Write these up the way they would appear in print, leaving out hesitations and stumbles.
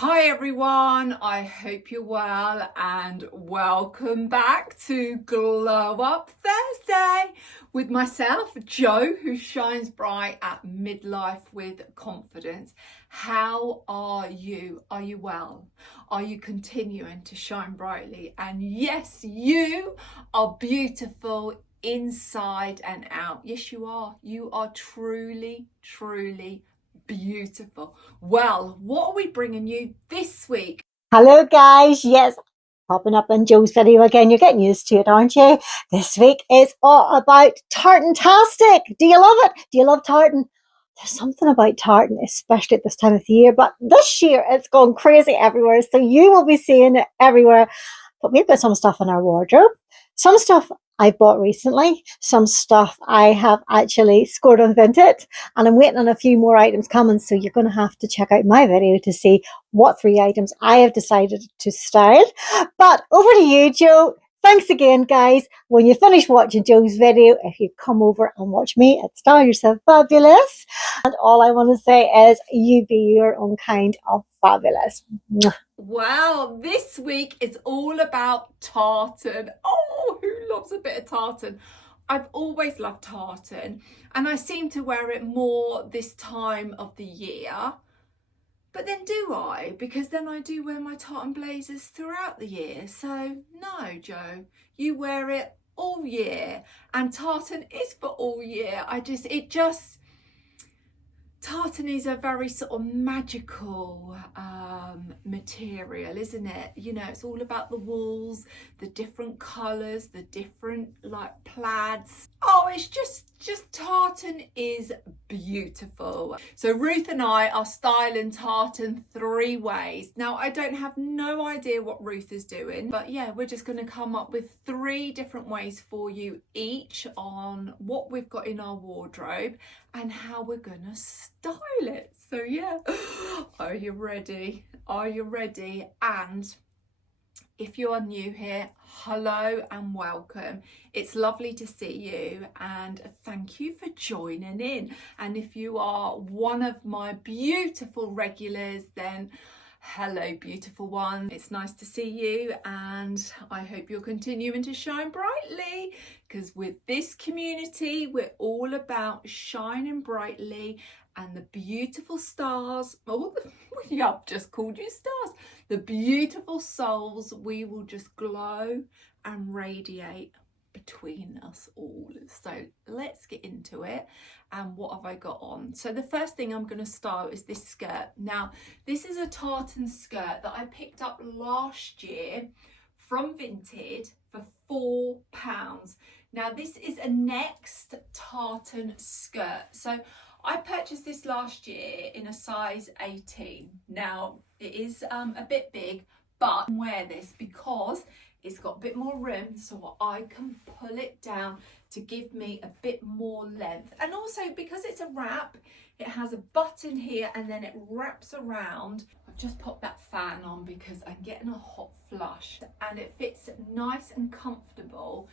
Hi everyone, I hope you're well and welcome back to Glow Up Thursday with myself, Jo, who shines bright at midlife with confidence. How are you? Are you well? Are you continuing to shine brightly? And yes, you are beautiful inside and out. Yes, you are. You are truly, truly beautiful. Well, what are we bringing you this week? Hello guys, yes, popping up in Joe's video again. You're getting used to it, aren't you? This week is all about Tartan-tastic. Do you love it? Do you love tartan? There's something about tartan, especially at this time of the year, but this year it's gone crazy everywhere, so you will be seeing it everywhere. But we've got some stuff in our wardrobe, some stuff I bought recently, some stuff I have actually scored on Vinted, and I'm waiting on a few more items coming, so you're going to have to check out my video to see what 3 items I have decided to style. But over to you, Joe. Thanks again, guys. When you finish watching Joe's video, if you come over and watch me at Style Yourself Fabulous. And all I want to say is you be your own kind of fabulous. Well, this week is all about tartan. Oh, who loves a bit of tartan? I've always loved tartan, and I seem to wear it more this time of the year. But then do I? Because then I do wear my tartan blazers throughout the year. So no, Jo, you wear it all year, and tartan is for all year. Tartan is a very sort of magical material, isn't it? You know, it's all about the wools, the different colours, the different like plaids. Oh, it's just tartan is beautiful. So Ruth and I are styling tartan 3 ways. Now, I don't have no idea what Ruth is doing, but yeah, we're just going to come up with 3 different ways for you each on what we've got in our wardrobe and how we're gonna style it. So yeah, are you ready? Are you ready? And if you are new here, hello and welcome. It's lovely to see you and thank you for joining in. And if you are one of my beautiful regulars, then hello, beautiful one. It's nice to see you, and I hope you're continuing to shine brightly, because with this community, we're all about shining brightly and the beautiful stars. Oh, yeah, I've just called you stars. The beautiful souls, we will just glow and radiate between us all. So let's get into it. And what have I got on? So the first thing I'm going to style is this skirt. Now, this is a tartan skirt that I picked up last year from Vinted for £4. Now, this is a next tartan skirt. So I purchased this last year in a size 18. Now, it is a bit big, but I wear this because it's got a bit more room, so I can pull it down to give me a bit more length. And also because it's a wrap, it has a button here and then it wraps around. I've just popped that fan on because I'm getting a hot flush, and it fits nice and comfortable.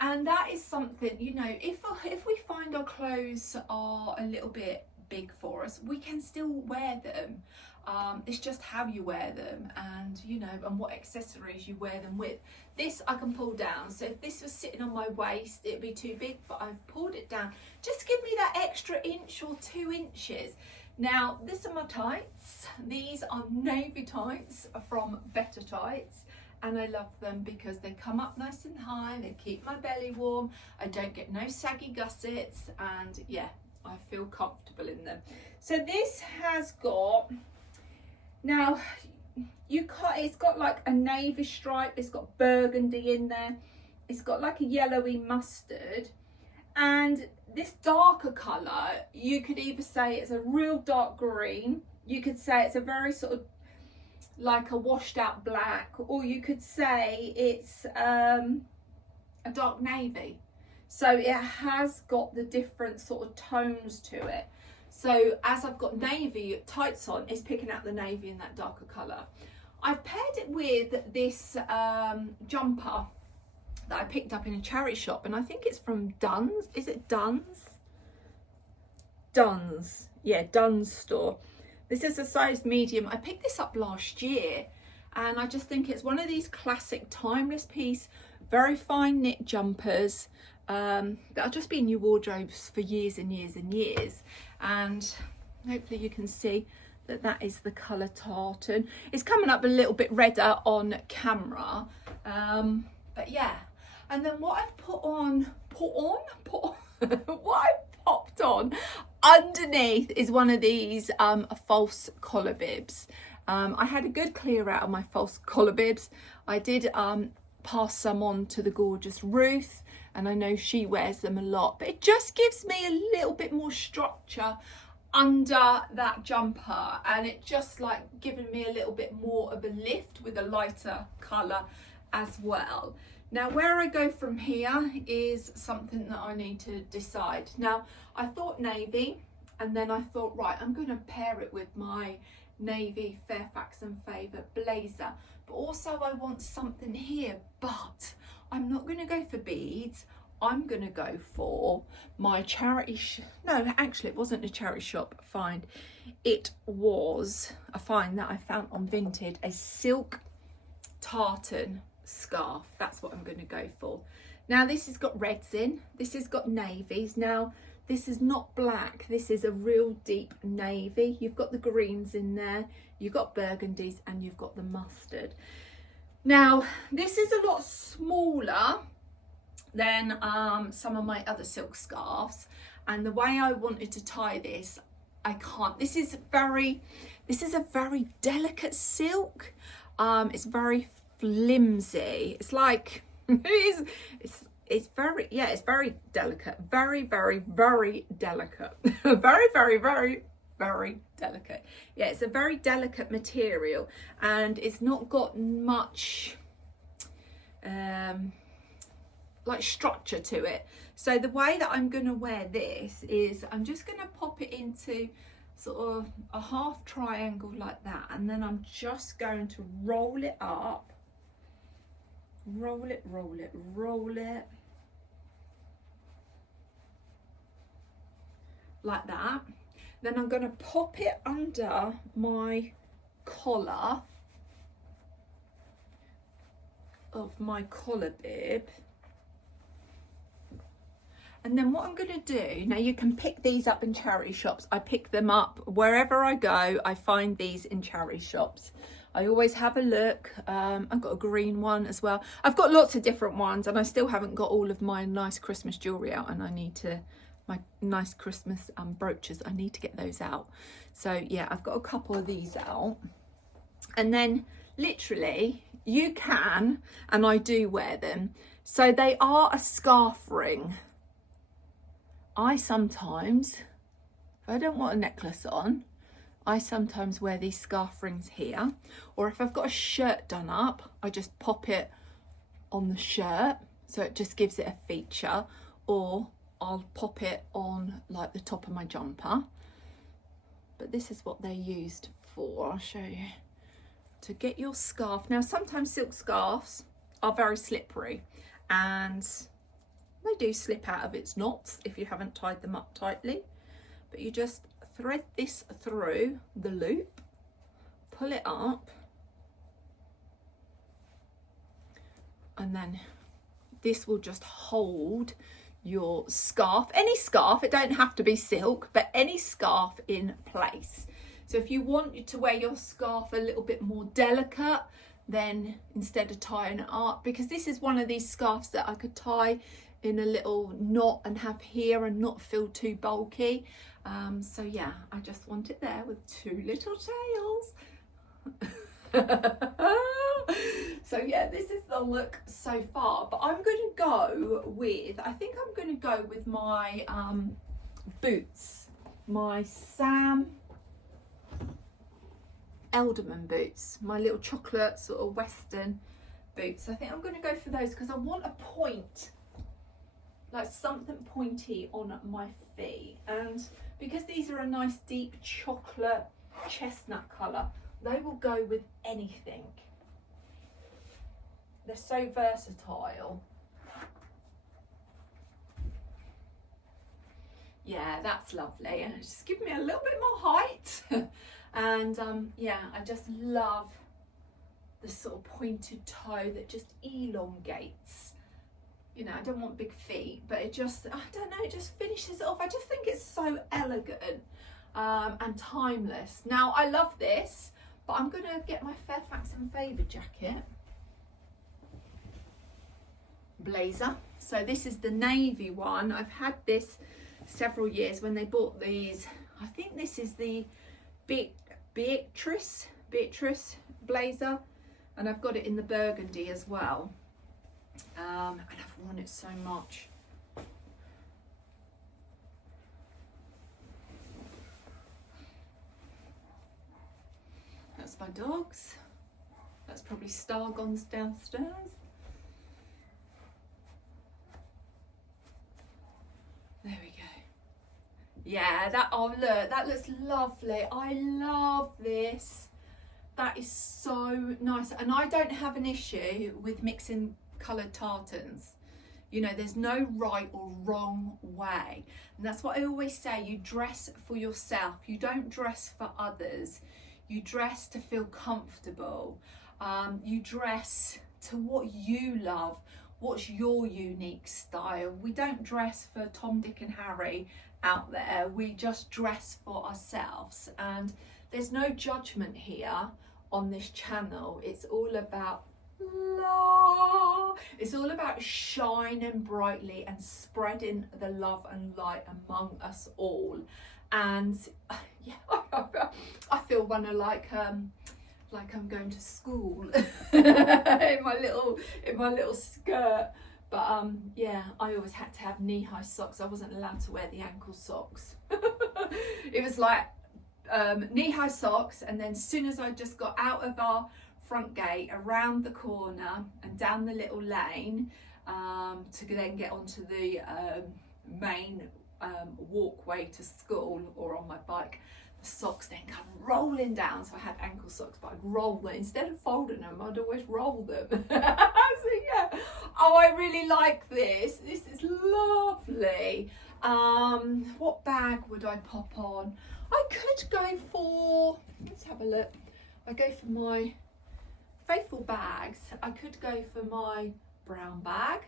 And that is something, you know, if we find our clothes are a little bit big for us, we can still wear them. It's just how you wear them, and you know, and what accessories you wear them with. This I can pull down, so if this was sitting on my waist, it'd be too big, but I've pulled it down just to give me that extra inch or 2 inches. Now, these are my tights. These are navy tights from Better Tights, and I love them because they come up nice and high, they keep my belly warm, I don't get no saggy gussets, and yeah, I feel comfortable in them. So this has got, now it's got like a navy stripe, it's got burgundy in there, it's got like a yellowy mustard, and this darker colour, you could either say it's a real dark green, you could say it's a very sort of like a washed out black, or you could say it's a dark navy. So it has got the different sort of tones to it. So as I've got navy tights on, it's picking out the navy in that darker colour. I've paired it with this jumper that I picked up in a charity shop, and I think it's from Dunn's. Is it Dunn's? Dunn's, yeah, Dunn's store. This is a size medium. I picked this up last year and I just think it's one of these classic timeless piece, very fine knit jumpers that'll just be in your wardrobes for years and years and years. And hopefully you can see that that is the colour tartan. It's coming up a little bit redder on camera, but yeah. And then what I've what I've popped on underneath is one of these false collar bibs. I had a good clear out of my false collar bibs. I did pass some on to the gorgeous Ruth, and I know she wears them a lot, but it just gives me a little bit more structure under that jumper, and it just like giving me a little bit more of a lift with a lighter colour as well. Now where I go from here is something that I need to decide. Now I thought navy, and then I thought, right, I'm going to pair it with my navy Fairfax and Favour blazer, but also I want something here, but I'm not going to go for beads. I'm going to go for my charity no, actually it wasn't a charity shop find, it was a find that I found on Vinted, a silk tartan scarf. That's what I'm going to go for. Now this has got reds in, this has got navies. Now this is not black, this is a real deep navy. You've got the greens in there, you've got burgundies, and you've got the mustard. Now this is a lot smaller than some of my other silk scarves, and the way I wanted to tie this, I can't. This is a very delicate silk. It's very flimsy. It's like it's very, yeah, it's very delicate, very delicate. very delicate. Yeah, it's a very delicate material, and it's not got much like structure to it. So the way that I'm going to wear this is I'm just going to pop it into sort of a half triangle like that, and then I'm just going to roll it up, roll it like that. Then I'm going to pop it under my collar of my collar bib. And then what I'm going to do, now you can pick these up in charity shops. I pick them up wherever I go. I find these in charity shops. I always have a look. I've got a green one as well. I've got lots of different ones, and I still haven't got all of my nice Christmas jewellery out, and I need to, my nice Christmas brooches, I need to get those out. So yeah, I've got a couple of these out. And then literally you can, and I do wear them, so they are a scarf ring. I sometimes, if I don't want a necklace on, I sometimes wear these scarf rings here, or if I've got a shirt done up, I just pop it on the shirt, so it just gives it a feature, or I'll pop it on like the top of my jumper. But this is what they're used for. I'll show you. To get your scarf. Now sometimes silk scarves are very slippery, and they do slip out of its knots if you haven't tied them up tightly. But you just thread this through the loop, pull it up, and then this will just hold your scarf, any scarf, it don't have to be silk, but any scarf in place. So if you want to wear your scarf a little bit more delicate, then instead of tying it up, because this is one of these scarves that I could tie in a little knot and have here and not feel too bulky. So yeah, I just want it there with two little tails. So yeah, this is the look so far, but I'm going to go with, I think I'm going to go with my boots, my Sam Elderman boots, my little chocolate sort of western boots. I think I'm going to go for those because I want a point, like something pointy on my feet, and because these are a nice deep chocolate chestnut colour, they will go with anything. They're so versatile. Yeah, that's lovely, and it's just giving me a little bit more height. And yeah, I just love the sort of pointed toe that just elongates. You know, I don't want big feet, but it just, I don't know, it just finishes it off. I just think it's so elegant and timeless. Now, I love this, but I'm going to get my Fairfax and Favour jacket. Blazer. So this is the navy one. I've had this several years when they bought these. I think this is the Beatrice blazer, and I've got it in the burgundy as well. And I've worn it so much. That's my dogs. That's probably Star gone downstairs. There we go. Yeah, that, oh look, that looks lovely. I love this. That is so nice. And I don't have an issue with mixing coloured tartans. You know, there's no right or wrong way. And that's what I always say. You dress for yourself. You don't dress for others. You dress to feel comfortable. You dress to what you love. What's your unique style? We don't dress for Tom, Dick and Harry out there. We just dress for ourselves. And there's no judgment here on this channel. It's all about love. It's all about shining brightly and spreading the love and light among us all. And yeah, I feel one of like I'm going to school in my little skirt. But yeah, I always had to have knee-high socks. I wasn't allowed to wear the ankle socks. It was like knee-high socks, and then as soon as I just got out of our front gate, around the corner and down the little lane to then get onto the main walkway to school, or on my bike, the socks then come rolling down. So I had ankle socks, but I'd roll them. Instead of folding them, I'd always roll them. So yeah, oh, I really like this. This is lovely. What bag would I pop on? I could go for, let's have a look. I go for my faithful bags. I could go for my brown bag,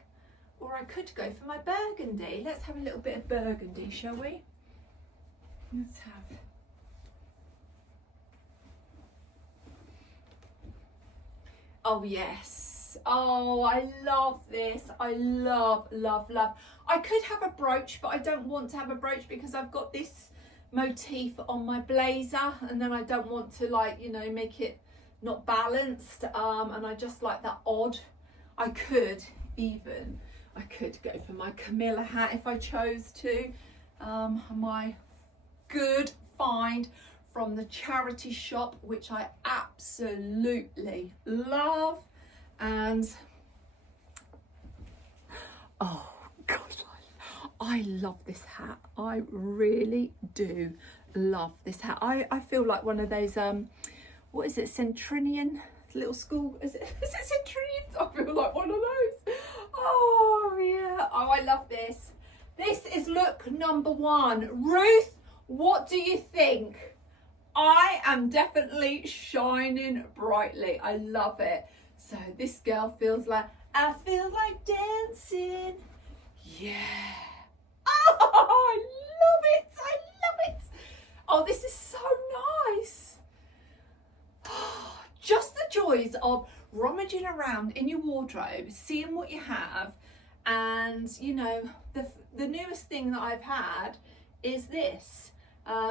or I could go for my burgundy. Let's have a little bit of burgundy, shall we? Let's have. Oh yes. Oh, I love this. I love. I could have a brooch, but I don't want to have a brooch because I've got this motif on my blazer, and then I don't want to, like, you know, make it not balanced. And I just like that odd. I could go for my Camilla hat if I chose to. My good find from the charity shop, which I absolutely love. And oh gosh, I love this hat. I really do love this hat. I feel like one of those what is it, Centurion little school, is it Centurions? I feel like one of those. Oh yeah, oh, I love this. This is look number one. Ruth, what do you think? I am definitely shining brightly. I love it. So this girl feels like, I feel like dancing. Yeah. Oh, I love it. I love it. Oh, this is so nice. Just the joys of rummaging around in your wardrobe, seeing what you have. And you know, the newest thing that I've had is this,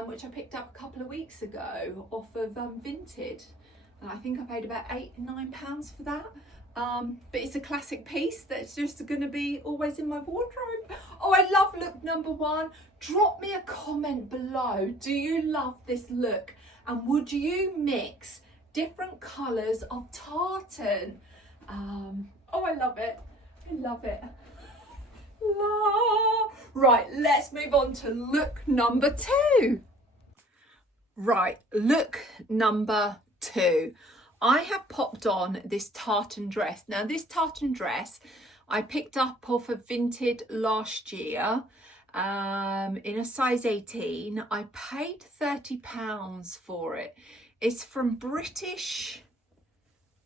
which I picked up a couple of weeks ago off of Vinted, and I think I paid about £8-9 for that. But it's a classic piece that's just going to be always in my wardrobe. Oh, I love look number one. Drop me a comment below. Do you love this look? And would you mix different colours of tartan? Oh, I love it. I love it. Right, let's move on to look number two. Right, look number two. I have popped on this tartan dress. Now, this tartan dress I picked up off of Vinted last year, in a size 18. I paid £30 for it. It's from British,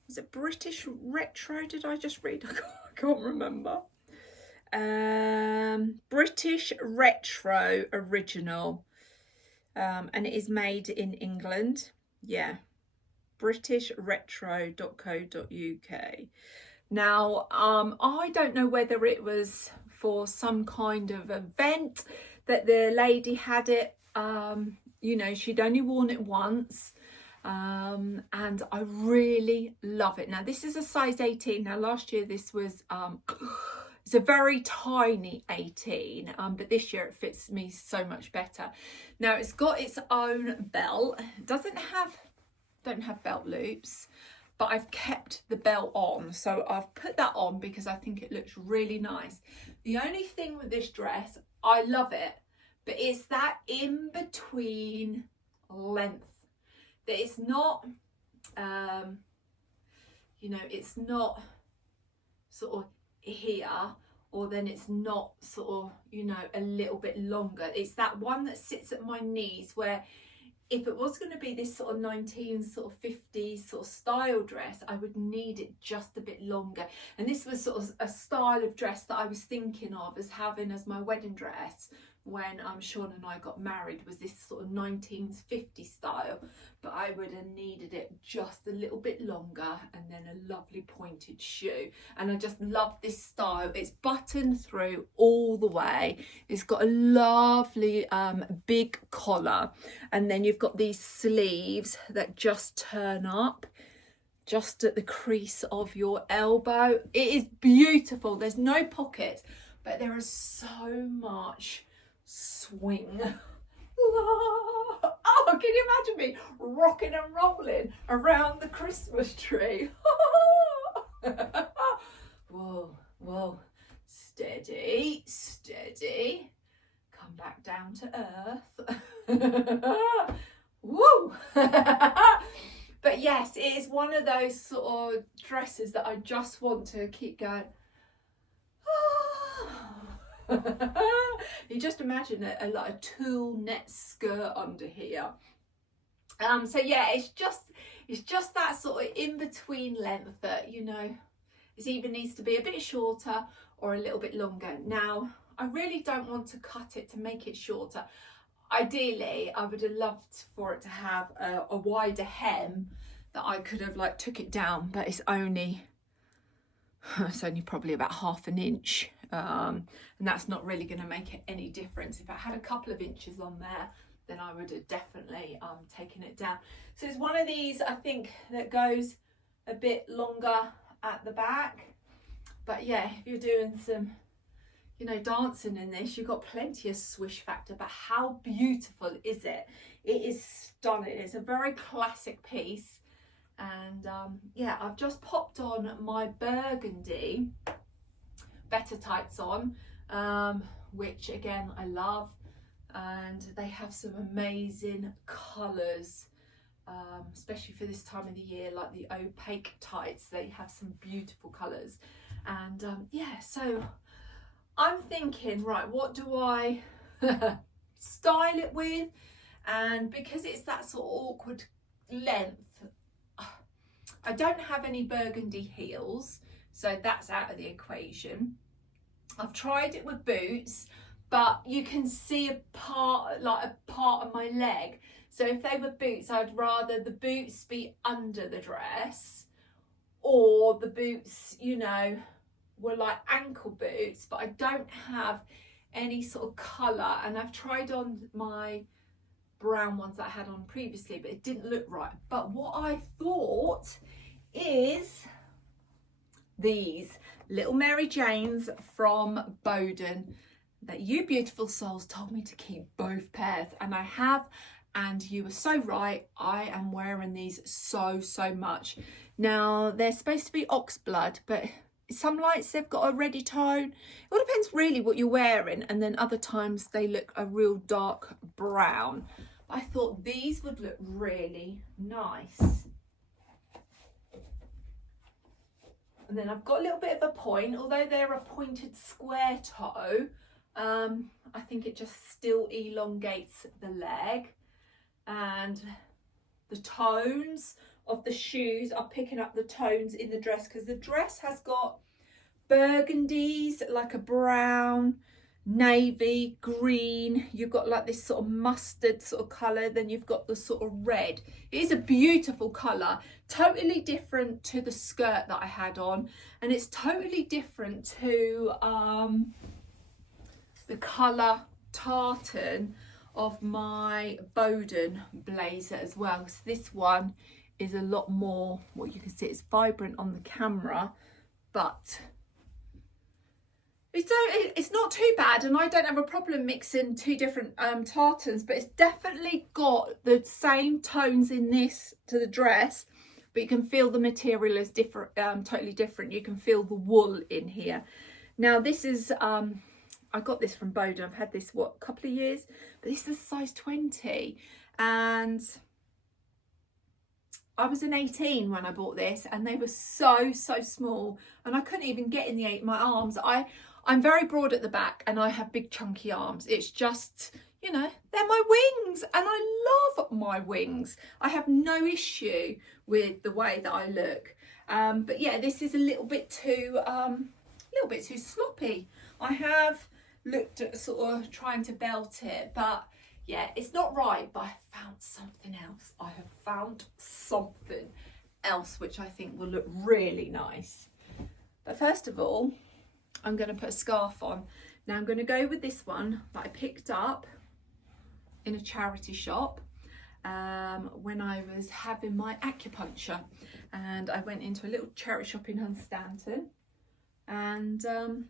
was it British Retro? Did I just read? I can't remember. British Retro Original, and it is made in England. Yeah, britishretro.co.uk. Now, I don't know whether it was for some kind of event that the lady had it. You know, she'd only worn it once, and I really love it. Now, this is a size 18. Now, last year this was it's a very tiny 18, but this year it fits me so much better. Now, it's got its own belt. It don't have belt loops, but I've kept the belt on, so I've put that on because I think it looks really nice. The only thing with this dress, I love it, but it's that in between length, that it's not you know, it's not sort of here, or then it's not sort of, you know, a little bit longer. It's that one that sits at my knees, where if it was going to be this sort of 1950s sort of style dress, I would need it just a bit longer. And this was sort of a style of dress that I was thinking of as having as my wedding dress when Sean and I got married, was this sort of 1950s style, but I would have needed it just a little bit longer, and then a lovely pointed shoe. And I just love this style. It's buttoned through all the way. It's got a lovely big collar, and then you've got these sleeves that just turn up just at the crease of your elbow. It is beautiful. There's no pockets, but there is so much swing. Oh, can you imagine me rocking and rolling around the Christmas tree? Whoa, whoa, steady, steady. Come back down to earth. Woo! But yes, it is one of those sort of dresses that I just want to keep going. You just imagine like a tulle net skirt under here. So yeah, it's just that sort of in between length that, you know, it either needs to be a bit shorter or a little bit longer. Now, I really don't want to cut it to make it shorter. Ideally, I would have loved for it to have a wider hem that I could have like took it down, but it's only probably about half an inch, and that's not really going to make it any difference. If I had a couple of inches on there, then I would have definitely taken it down. So it's one of these, I think, that goes a bit longer at the back. But yeah, if you're doing some, you know, dancing in this, you've got plenty of swish factor. But how beautiful is it? It is stunning. It's a very classic piece. And yeah, I've just popped on my burgundy Better tights on, which again I love, and they have some amazing colours, especially for this time of the year, like the opaque tights. They have some beautiful colours, and yeah, so I'm thinking, right, what do I style it with? And because it's that sort of awkward length, I don't have any burgundy heels, so that's out of the equation. I've tried it with boots, but you can see a part of my leg. So if they were boots, I'd rather the boots be under the dress, or the boots, you know, were like ankle boots, but I don't have any sort of colour. And I've tried on my brown ones that I had on previously, but it didn't look right. But what I thought is these little Mary Janes from Bowden, that you beautiful souls told me to keep both pairs, and I have, and you were so right. I am wearing these so much. Now, they're supposed to be ox blood, but some lights they've got a reddy tone. It all depends really what you're wearing, and then other times they look a real dark brown. I thought these would look really nice. And then I've got a little bit of a point, although they're a pointed square toe, I think it just still elongates the leg, and the tones of the shoes are picking up the tones in the dress, because the dress has got burgundies, like a brown, navy, green, you've got like this sort of mustard sort of colour, then you've got the sort of red. It is a beautiful colour, totally different to the skirt that I had on, and it's totally different to the colour tartan of my Bowden blazer as well. So this one is a lot more, well, you can see it's vibrant on the camera, but it's not too bad, and I don't have a problem mixing two different tartans, but it's definitely got the same tones in this to the dress, but you can feel the material is different, totally different. You can feel the wool in here. Now this is I got this from Bowden. I've had this, what, a couple of years, but this is size 20, and I was an 18 when I bought this, and they were so small, and I couldn't even get in my arms. I'm very broad at the back, and I have big chunky arms. It's just, you know, they're my wings, and I love my wings. I have no issue with the way that I look. But yeah, this is a little bit too sloppy. I have looked at sort of trying to belt it, but yeah, it's not right. But I found something else. I have found something else which I think will look really nice. But first of all, I'm going to put a scarf on. Now I'm going to go with this one that I picked up in a charity shop when I was having my acupuncture, and I went into a little charity shop in Hunstanton, and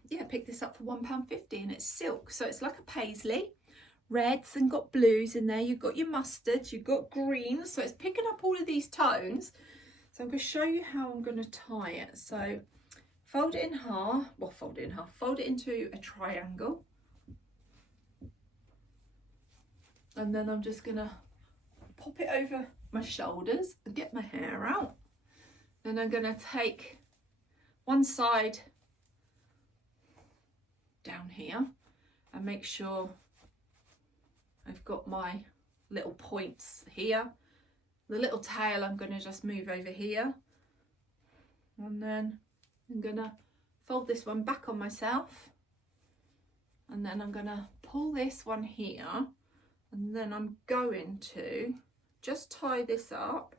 yeah, picked this up for £1.50, and it's silk, so it's like a paisley, reds and got blues in there. You've got your mustards, you've got greens, so it's picking up all of these tones. So I'm going to show you how I'm going to tie it. So fold it in half, fold it into a triangle, and then I'm just going to pop it over my shoulders and get my hair out. Then I'm going to take one side down here and make sure I've got my little points here. The little tail I'm going to just move over here, and then I'm going to fold this one back on myself, and then I'm going to pull this one here, and then I'm going to just tie this up.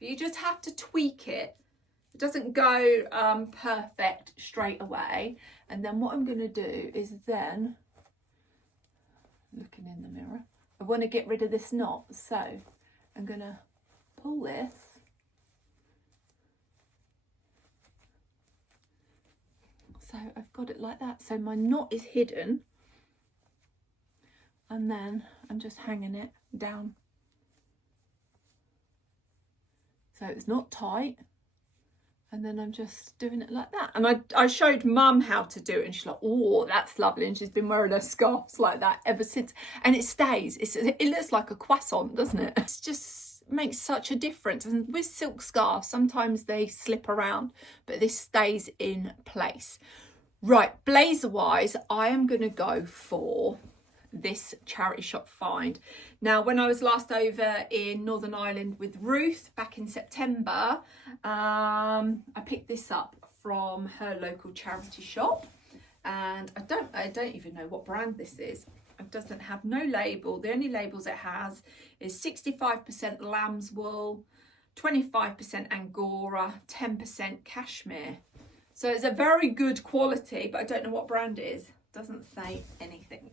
But you just have to tweak it. It doesn't go perfect straight away. And then what I'm going to do is then, looking in the mirror, I want to get rid of this knot. So I'm going to pull this. So I've got it like that. So my knot is hidden. And then I'm just hanging it down. So it's not tight. And then I'm just doing it like that. And I showed Mum how to do it, and she's like, oh, that's lovely. And she's been wearing her scarves like that ever since. And it stays. It looks like a croissant, doesn't it? It just makes such a difference. And with silk scarves, sometimes they slip around, but this stays in place. Right, blazer wise, I am going to go for this charity shop find. Now, when I was last over in Northern Ireland with Ruth back in September, I picked this up from her local charity shop, and I don't even know what brand this is. It doesn't have no label. The only labels it has is 65% lamb's wool, 25% Angora, 10% cashmere. So it's a very good quality, but I don't know what brand it is. Doesn't say anything.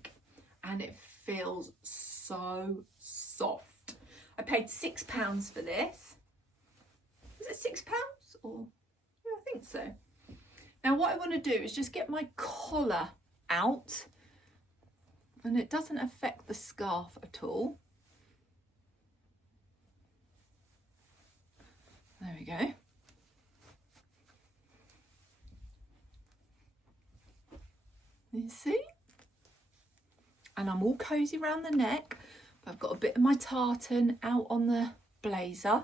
And it feels so soft. I paid £6 for this. Is it £6? Or yeah, I think so. Now what I want to do is just get my collar out, and it doesn't affect the scarf at all. There we go. You see? And I'm all cozy around the neck. I've got a bit of my tartan out on the blazer.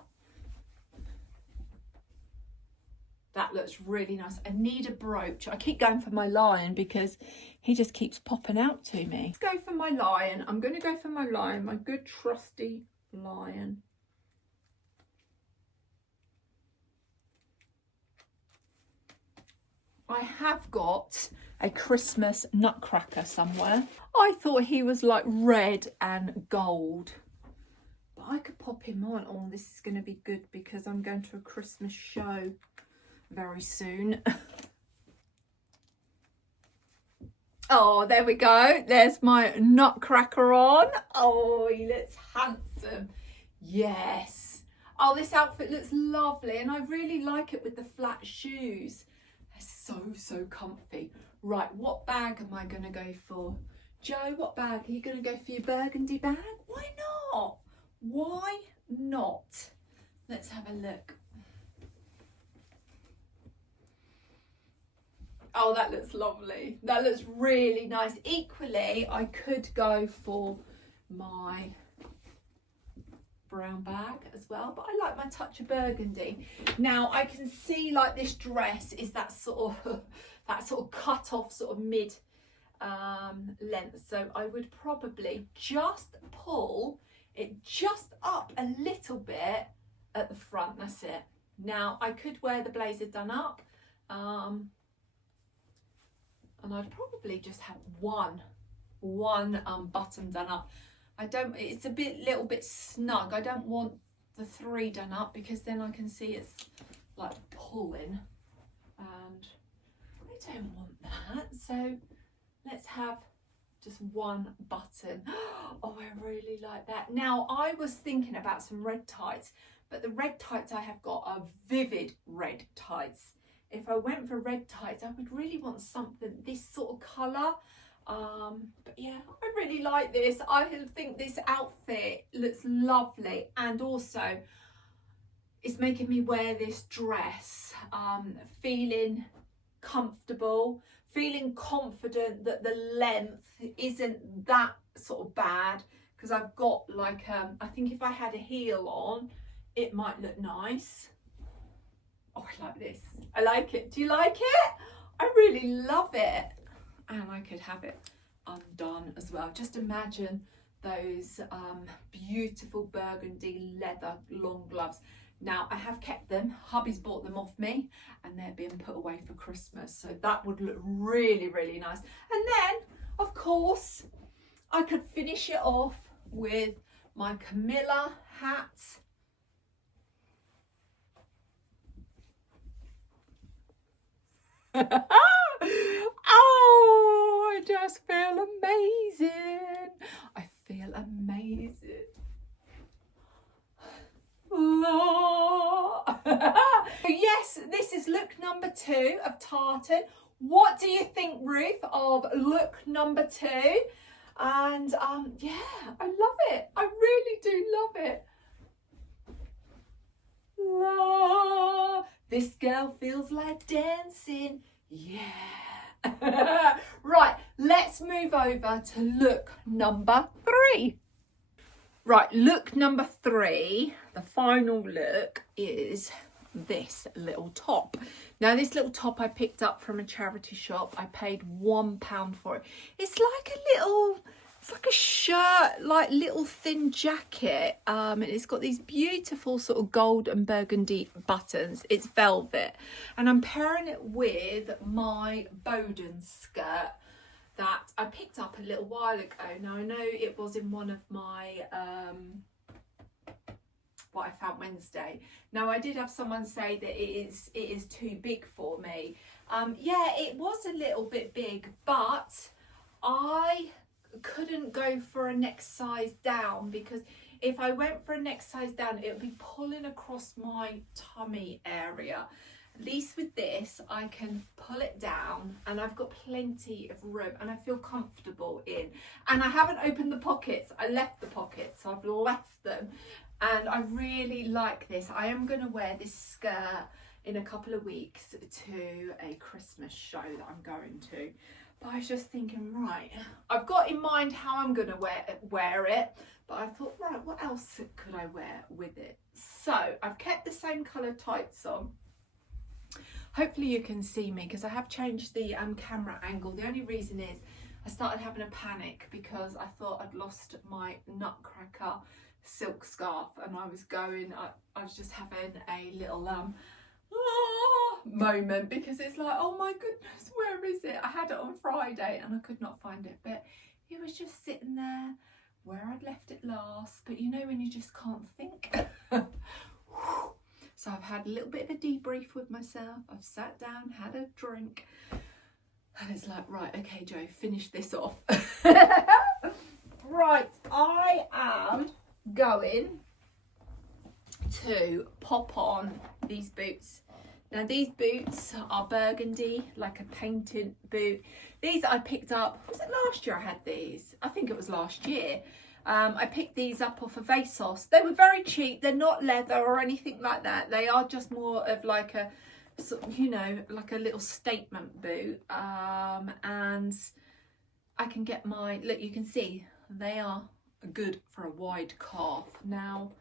That looks really nice. I need a brooch. I keep going for my lion because he just keeps popping out to me. Let's go for my lion. I'm going to go for my lion, my good trusty lion. I have got a Christmas nutcracker somewhere. I thought he was like red and gold, but I could pop him on. Oh, this is going to be good because I'm going to a Christmas show very soon. Oh, there we go. There's my nutcracker on. Oh, he looks handsome. Yes. Oh, this outfit looks lovely, and I really like it with the flat shoes. They're so comfy. Right, what bag am I going to go for? Joe, what bag? Are you going to go for your burgundy bag? Why not? Why not? Let's have a look. Oh, that looks lovely. That looks really nice. Equally, I could go for my brown bag as well, but I like my touch of burgundy. Now I can see like this dress is that sort of cut off sort of mid length, so I would probably just pull it just up a little bit at the front. That's it. Now I could wear the blazer done up, and I'd probably just have one button done up. It's a little bit snug. I don't want the 3 done up because then I can see it's like pulling, and I don't want that. So let's have just one button. Oh, I really like that. Now I was thinking about some red tights, but the red tights I have got are vivid red tights. If I went for red tights, I would really want something this sort of colour. But yeah, I really like this. I think this outfit looks lovely, and also it's making me wear this dress feeling comfortable, feeling confident that the length isn't that sort of bad, because I've got like I think if I had a heel on it might look nice. Oh, I like this. I like it. Do you like it? I really love it. And I could have it undone as well. Just imagine those beautiful burgundy leather long gloves. Now I have kept them. Hubby's bought them off me and they're being put away for Christmas. So that would look really, really nice. And then, of course, I could finish it off with my Camilla hat. Oh, I just feel amazing. I feel amazing. Yes, this is look number 2 of Tartan. What do you think, Ruth, of look number 2? And yeah, I love it. I really do love it. This girl feels like dancing. Yeah. Right, let's move over to look number 3. Right, look number 3, the final look, is this little top. Now this little top I picked up from a charity shop. I paid £1 for it. It's like a shirt, like little thin jacket, and it's got these beautiful sort of gold and burgundy buttons. It's velvet, and I'm pairing it with my Bowden skirt that I picked up a little while ago. Now I know it was in one of my what I found Wednesday. Now I did have someone say that it is too big for me. Yeah, it was a little bit big, but I couldn't go for a next size down, because if I went for a next size down it would be pulling across my tummy area. At least with this I can pull it down and I've got plenty of room and I feel comfortable in. And I haven't opened the pockets. I left the pockets, so I've left them, and I really like this. I am going to wear this skirt in a couple of weeks to a Christmas show that I'm going to. But I was just thinking, right, I've got in mind how I'm going to wear it, but I thought, right, what else could I wear with it? So I've kept the same colour tights on. Hopefully you can see me because I have changed the camera angle. The only reason is I started having a panic because I thought I'd lost my nutcracker silk scarf, and I was just having a little moment because it's like, oh my goodness, where is it? I had it on Friday and I could not find it, but it was just sitting there where I'd left it last. But you know when you just can't think. So I've had a little bit of a debrief with myself. I've sat down, had a drink, and it's like, right, okay, Joe, finish this off. Right, I am going to pop on these boots. Now these boots are burgundy, like a painted boot. These I picked up, was it last year I had these? I think it was last year. I picked these up off of ASOS. They were very cheap. They're not leather or anything like that. They are just more of like a, you know, like a little statement boot. And I can get my, look, you can see they are good for a wide calf. Now,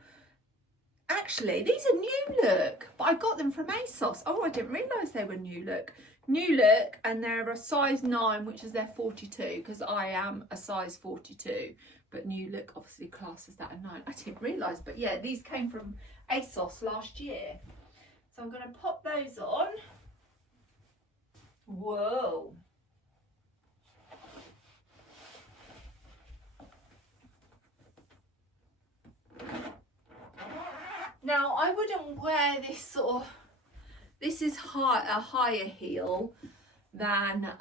actually, these are new look, but I got them from ASOS. Oh, I didn't realise they were new look. New look, and they're a size 9, which is their 42, because I am a size 42. But new look obviously classes that a 9. I didn't realise, but yeah, these came from ASOS last year. So I'm going to pop those on. Whoa. Now I wouldn't wear this sort of, this is a higher heel than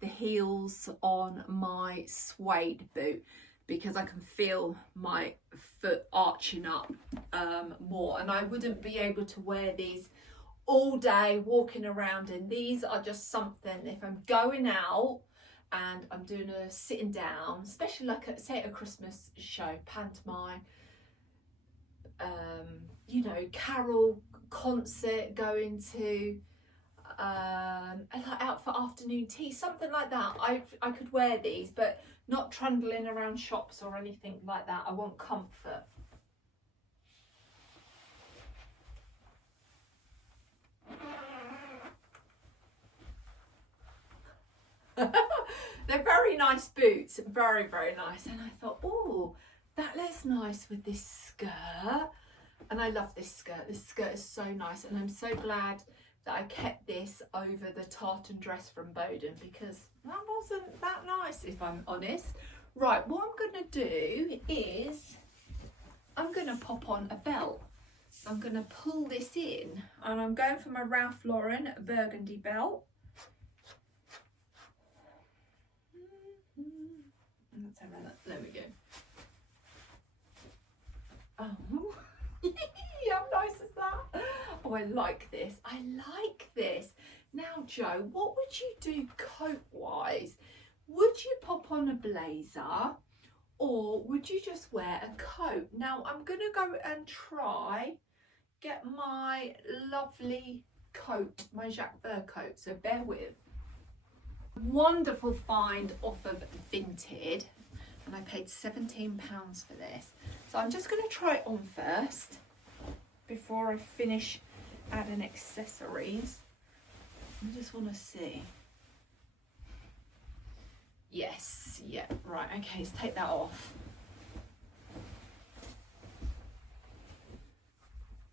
the heels on my suede boot, because I can feel my foot arching up more, and I wouldn't be able to wear these all day walking around in. These are just something, if I'm going out and I'm doing a sitting down, especially like say at a Christmas show, pantomime, you know, carol concert, going to like out for afternoon tea, something like that. I could wear these, but not trundling around shops or anything like that. I want comfort. They're very nice boots, very, very nice. And I thought, oh, that looks nice with this skirt. And I love this skirt. This skirt is so nice, and I'm so glad that I kept this over the tartan dress from Bowden, because that wasn't that nice, if I'm honest. Right, what I'm going to do is I'm going to pop on a belt. So I'm going to pull this in, and I'm going for my Ralph Lauren burgundy belt. Let's have a look. There we go. Oh, how nice is that? Oh, I like this. I like this. Now, Joe, what would you do coat-wise? Would you pop on a blazer, or would you just wear a coat? Now, I'm going to go and try get my lovely coat, my Jacques Fur coat, so bear with. Wonderful find off of Vinted, and I paid £17 for this. So I'm just going to try it on first before I finish adding accessories. I just want to see. Yes, yeah, right, okay, let's take that off.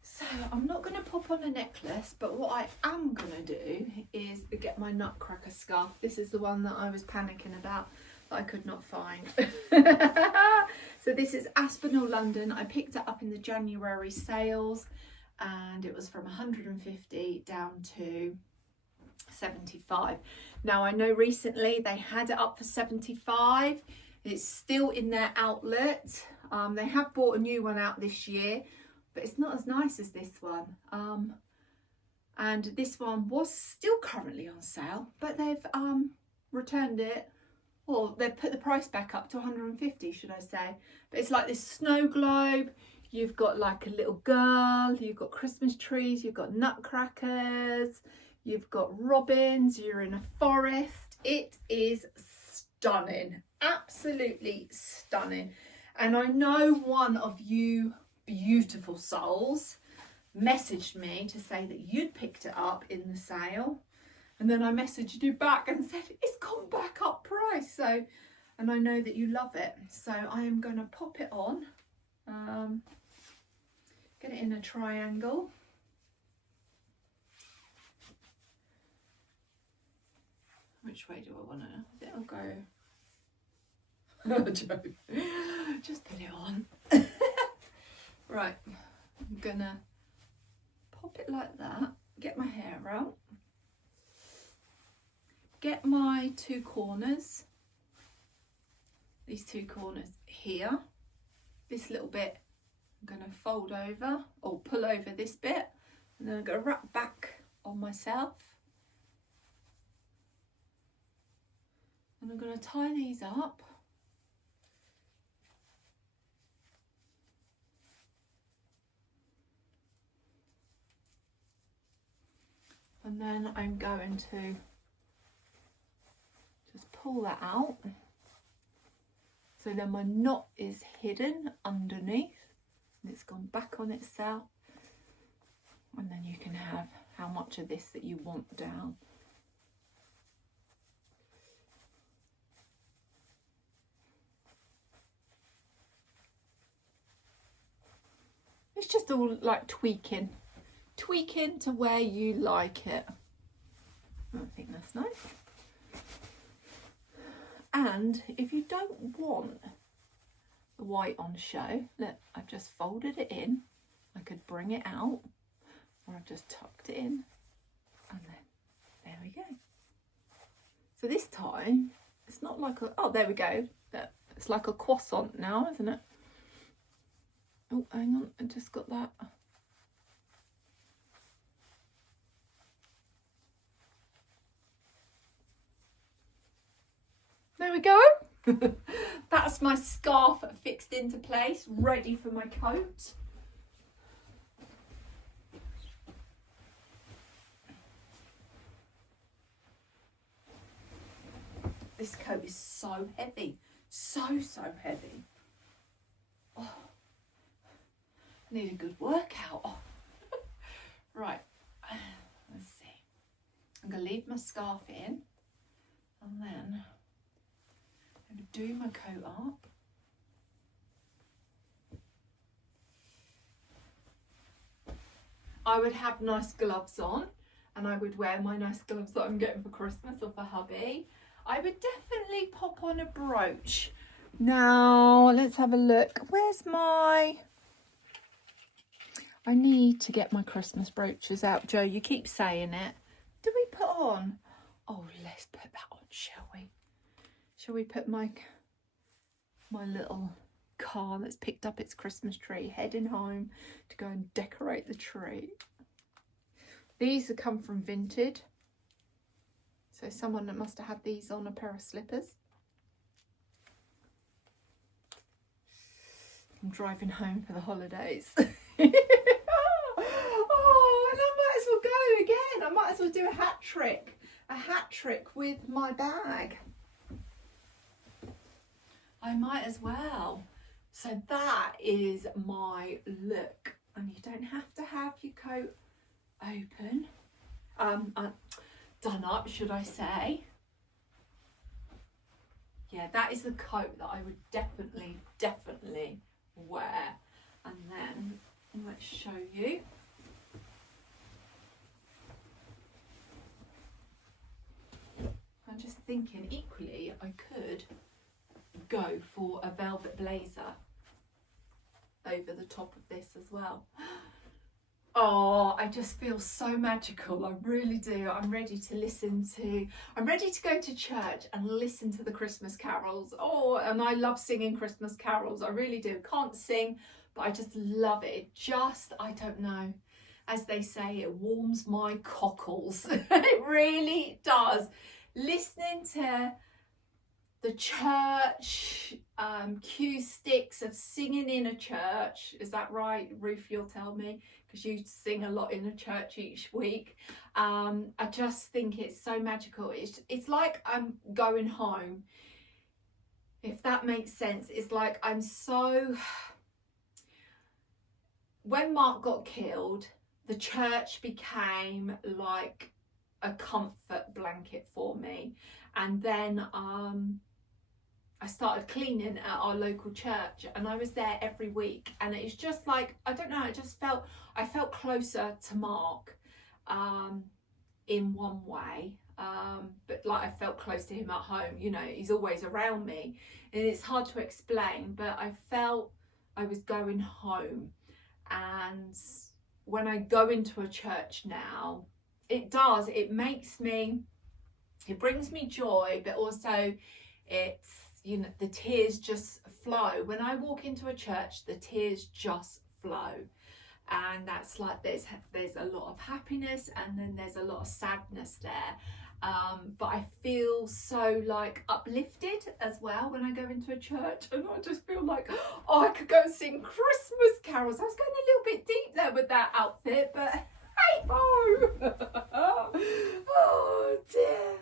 So I'm not going to pop on a necklace, but what I am going to do is get my nutcracker scarf. This is the one that I was panicking about that I could not find. So this is Aspinall London. I picked it up in the January sales, and it was from 150 down to 75. Now I know recently they had it up for 75. It's still in their outlet. They have bought a new one out this year, but it's not as nice as this one. And this one was still currently on sale, but they've returned it, or they've put the price back up to 150, should I say. But it's like this snow globe. You've got like a little girl, you've got Christmas trees, you've got nutcrackers, you've got robins, you're in a forest. It is stunning, absolutely stunning. And I know one of you beautiful souls messaged me to say that you'd picked it up in the sale, and then I messaged you back and said it's gone back up price. So, and I know that you love it, so I am going to pop it on, get it in a triangle. Which way do I want to? It'll go. Just put it on. Right, I'm gonna pop it like that, get my hair out, get my two corners, these two corners here, this little bit I'm gonna fold over or pull over this bit, and then I'm gonna wrap back on myself, and I'm gonna tie these up. And then I'm going to just pull that out. So then my knot is hidden underneath and it's gone back on itself. And then you can have how much of this that you want down. It's just all like tweaking to where you like it. I think that's nice. And if you don't want the white on show, look, I've just folded it in. I could bring it out, or I've just tucked it in, and then there we go. So this time it's not like a, oh, there we go, it's like a croissant now, isn't it? Oh, hang on, I just got that. There we go. That's my scarf fixed into place, ready for my coat. This coat is so heavy, so heavy. Oh, I need a good workout. Oh. Right, let's see. I'm going to leave my scarf in, and then I'm going to do my coat up. I would have nice gloves on, and I would wear my nice gloves that I'm getting for Christmas or for hubby. I would definitely pop on a brooch. Now, let's have a look. Where's my... I need to get my Christmas brooches out. Joe, you keep saying it. Do we put on? Oh, let's put that on, shall we? Shall we put my little car that's picked up its Christmas tree, heading home to go and decorate the tree? These have come from Vinted. So someone that must have had these on a pair of slippers. I'm driving home for the holidays. Oh, and I might as well go again. I might as well do a hat trick. A hat trick with my bag. I might as well. So that is my look. And you don't have to have your coat open. Done up, should I say. Yeah, that is the coat that I would definitely wear. And then let's show you. I'm just thinking equally I could go for a velvet blazer over the top of this as well. Oh, I just feel so magical. I really do. I'm ready to go to church and listen to the Christmas carols. Oh, and I love singing Christmas carols. I really do. Can't sing, but I just love it. I don't know, as they say, it warms my cockles. It really does. Listening to the church cue sticks of singing in a church. Is that right, Ruth? You'll tell me, because you sing a lot in a church each week. I just think it's so magical. It's like I'm going home, if that makes sense. It's like I'm so... When Mark got killed, the church became like a comfort blanket for me. And then I started cleaning at our local church, and I was there every week, and it's just like, I don't know, I felt closer to Mark in one way, but like I felt close to him at home. You know, he's always around me, and it's hard to explain, but I felt I was going home. And when I go into a church now, it brings me joy, but also it's, you know, the tears just flow. When I walk into a church, the tears just flow. And that's like, there's a lot of happiness, and then there's a lot of sadness there. But I feel so like uplifted as well when I go into a church, and I just feel like, oh, I could go and sing Christmas carols. I was going a little bit deep there with that outfit, but hey, oh, oh dear.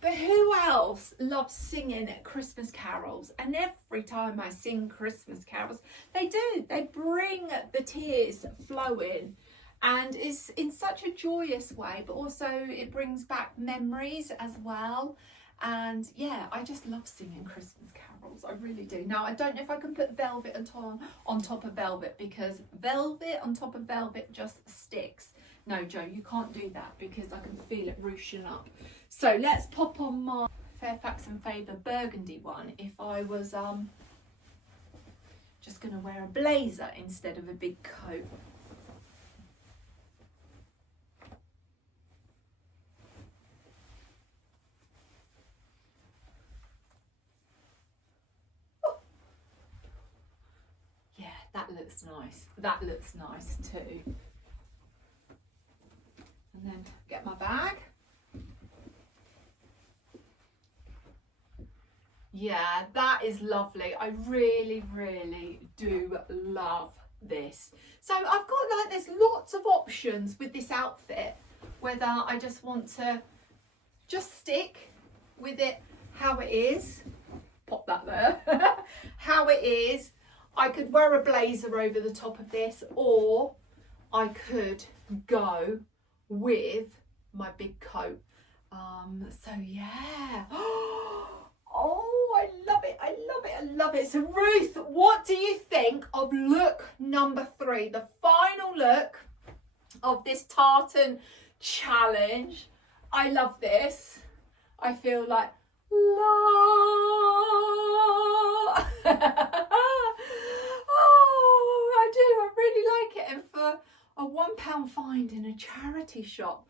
But who else loves singing at Christmas carols? And every time I sing Christmas carols, they bring the tears flowing, and it's in such a joyous way, but also it brings back memories as well. And yeah, I just love singing Christmas carols, I really do. Now, I don't know if I can put velvet on top of velvet, because velvet on top of velvet just sticks. No, Joe, you can't do that, because I can feel it ruching up. So let's pop on my Fairfax and Faber burgundy one if I was just going to wear a blazer instead of a big coat. Yeah, that looks nice. That looks nice too. And then get my bag. Yeah, that is lovely. I really, really do love this. So I've got like, there's lots of options with this outfit, whether I just want to just stick with it how it is, pop that there, how it is. I could wear a blazer over the top of this, or I could go with my big coat. So yeah. Oh, I love it, I love it, I love it. So Ruth, what do you think of look number 3, the final look of this tartan challenge? I love this. I feel like, la. Oh, I do, I really like it. And for a £1 find in a charity shop.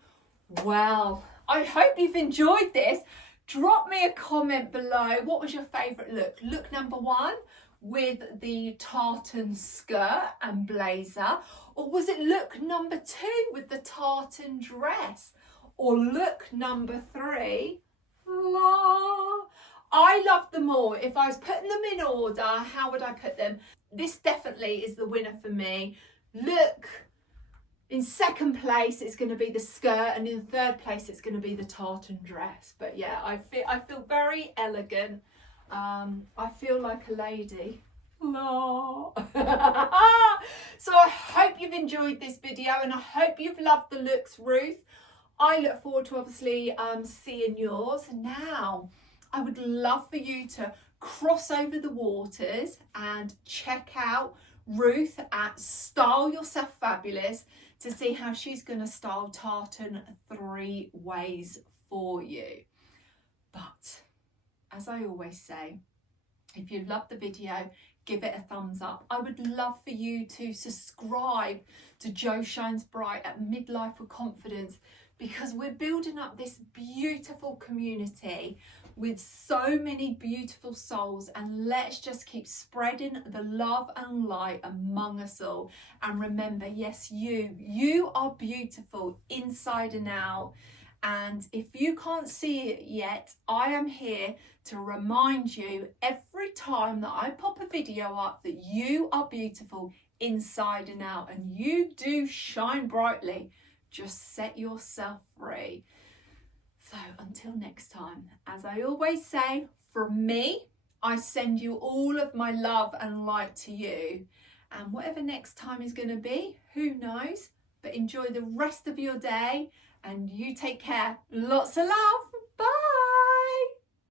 Well, I hope you've enjoyed this. Drop me a comment below. What was your favourite look? Look number 1 with the tartan skirt and blazer? Or was it look number 2 with the tartan dress? Or look number 3? La. I love them all. If I was putting them in order, how would I put them? This definitely is the winner for me. Look. In second place, it's going to be the skirt, and in third place, it's going to be the tartan dress. But yeah, I feel very elegant. I feel like a lady. No. So I hope you've enjoyed this video, and I hope you've loved the looks, Ruth. I look forward to obviously seeing yours. Now, I would love for you to cross over the waters and check out Ruth at Style Yourself Fabulous to see how she's going to style tartan 3 ways for you. But as I always say, if you love the video, give it a thumbs up. I would love for you to subscribe to Jo Shines Bright at Midlife with Confidence, because we're building up this beautiful community with so many beautiful souls, and let's just keep spreading the love and light among us all. And remember, yes, you are beautiful inside and out. And if you can't see it yet, I am here to remind you every time that I pop a video up that you are beautiful inside and out, and you do shine brightly. Just set yourself free. So until next time, as I always say, from me I send you all of my love and light to you. And whatever next time is going to be, who knows? But enjoy the rest of your day and you take care. Lots of love. Bye.